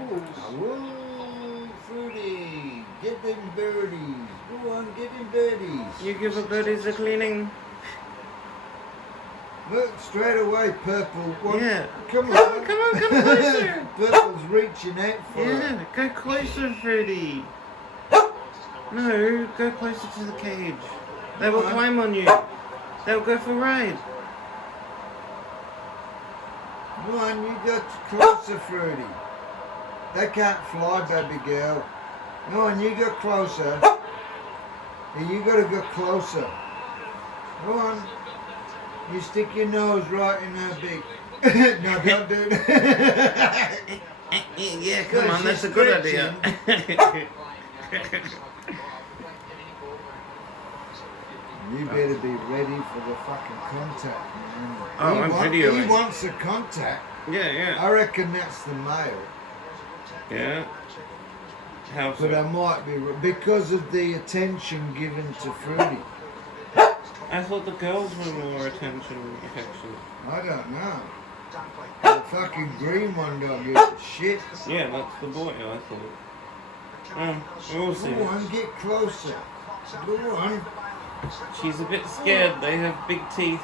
Woo, Fruity, get them birdies. Go on, get them birdies. You give the birdies a cleaning. Look, straight away, Purple. Yeah. Come on. Come closer. Purple's reaching out for it. Yeah, go closer, Fruity. No, go closer to the cage. They will climb on you. They'll go for a ride. Come on, you got closer, Fruity. They can't fly, baby girl. Come on, you go closer. And you gotta go closer. Go on. You stick your nose right in her beak. No, don't do that. Yeah, come on, that's a good idea. You better be ready for the fucking contact, man. Oh, I'm videoing. He wants a contact. Yeah. I reckon that's the male. Yeah. How so? But I might be because of the attention given to Fruity. I thought the girls were more affectionate. I don't know. The fucking green one don't give a shit. Yeah, that's the boy, I thought. We'll see. Go on, get closer. Go on. She's a bit scared. They have big teeth.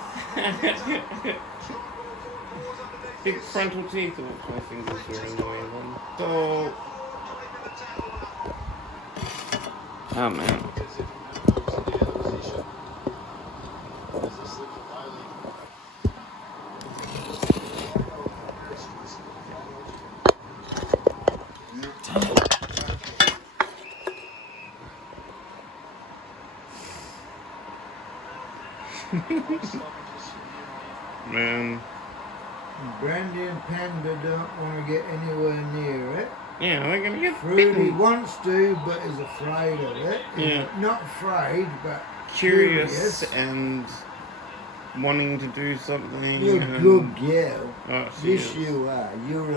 Big frontal teeth. Oh, my fingers are in the way of them. So... Oh, man. Man. Brandy and Panda don't want to get anywhere near it. Yeah, they're gonna get Fruity bitten. wants to, but is afraid of it. Yeah. Not afraid, but Curious and wanting to do something. You're a good girl. Oh, she Yes, is. you are. You're